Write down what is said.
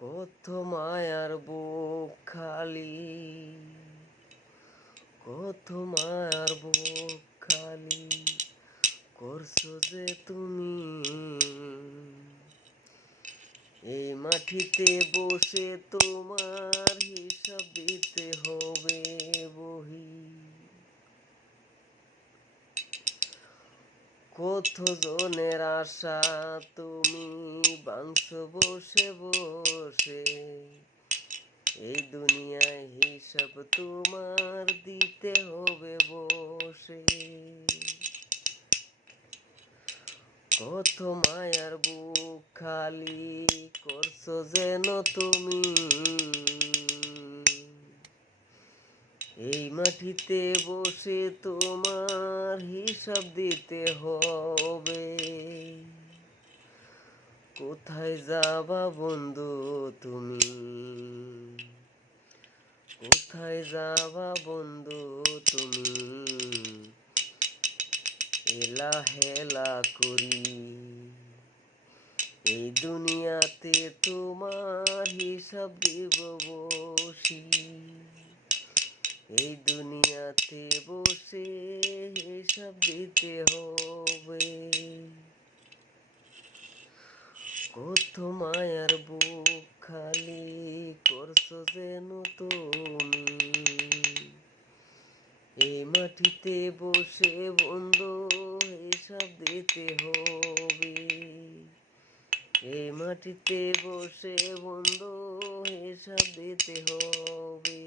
কত মায়ার বুক খালি, কত মায়ার বুক খালি করছো যে তুমি। এই মাটিতে বসে তোমার হিসাব দিতে হবে বহি। কত জনের আশা তুমি ভাঙছো বসে বসে। এই দুনিয়ায় হিসাব তোমার দিতে হবে বসে। কত মায়ার বুক খালি করছো যেন তুমি। এই মাটিতে বসে তোমার হিসাব দিতে হবে। কোথায় যাবা বন্ধু তুমি, কোথায় যাবা বন্ধু তুমি। এলা হেলা করি এই দুনিয়াতে তোমার হিসাব দিব বসি। এই দুনিয়াতে বসে হিসাব দিতে হবে। কত মায়ার বুক খালি করছো যেন তুমি। এই মাটিতে বসে বন্ধু হিসাব দিতে হবে। এই মাটিতে বসে বন্ধু হিসাব দিতে হবে।